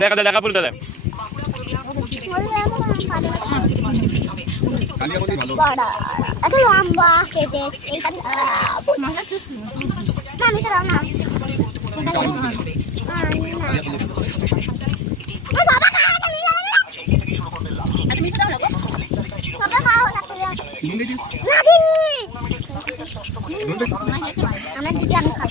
দেখা দে দেখা পুলতে দে এত লম্বা খেতে এইটা না আমি সারা না বাবা খাওয়া তুমি আমি মিশে দাও না বাবা খাওয়া না আমরা দিদি আমি খাই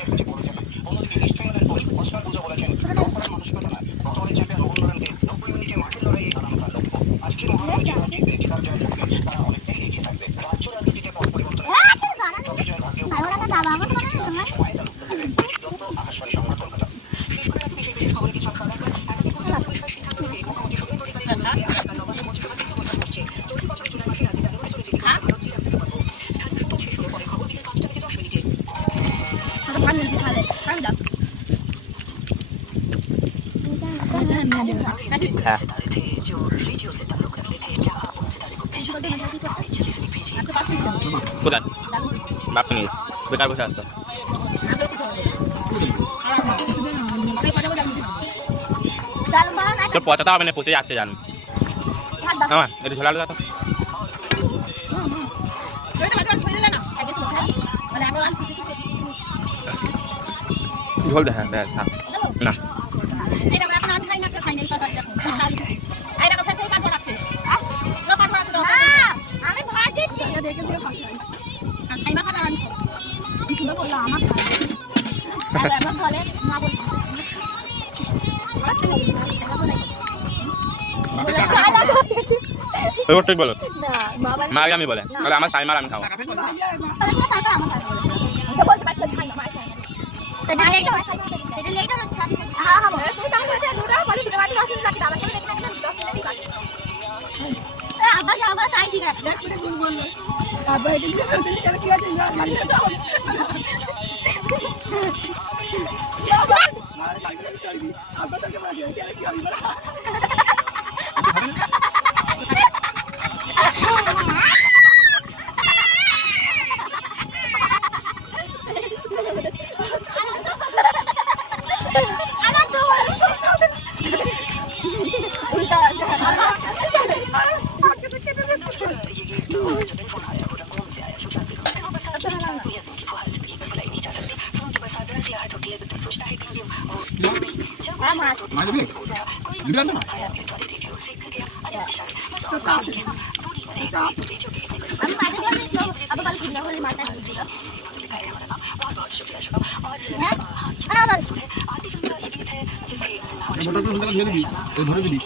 কোথায় বাপ নেই বেকার বসে আসতো তোর পচাতে হবে না পচে যাচ্ছে জান আমার একটু ঝোলা আলু দাও ঝোল দেখা না রোটই বলো মা আগে আমি বলে তাহলে আমার সাইমার আমি খাবো ধরে দিবি